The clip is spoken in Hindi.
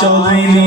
14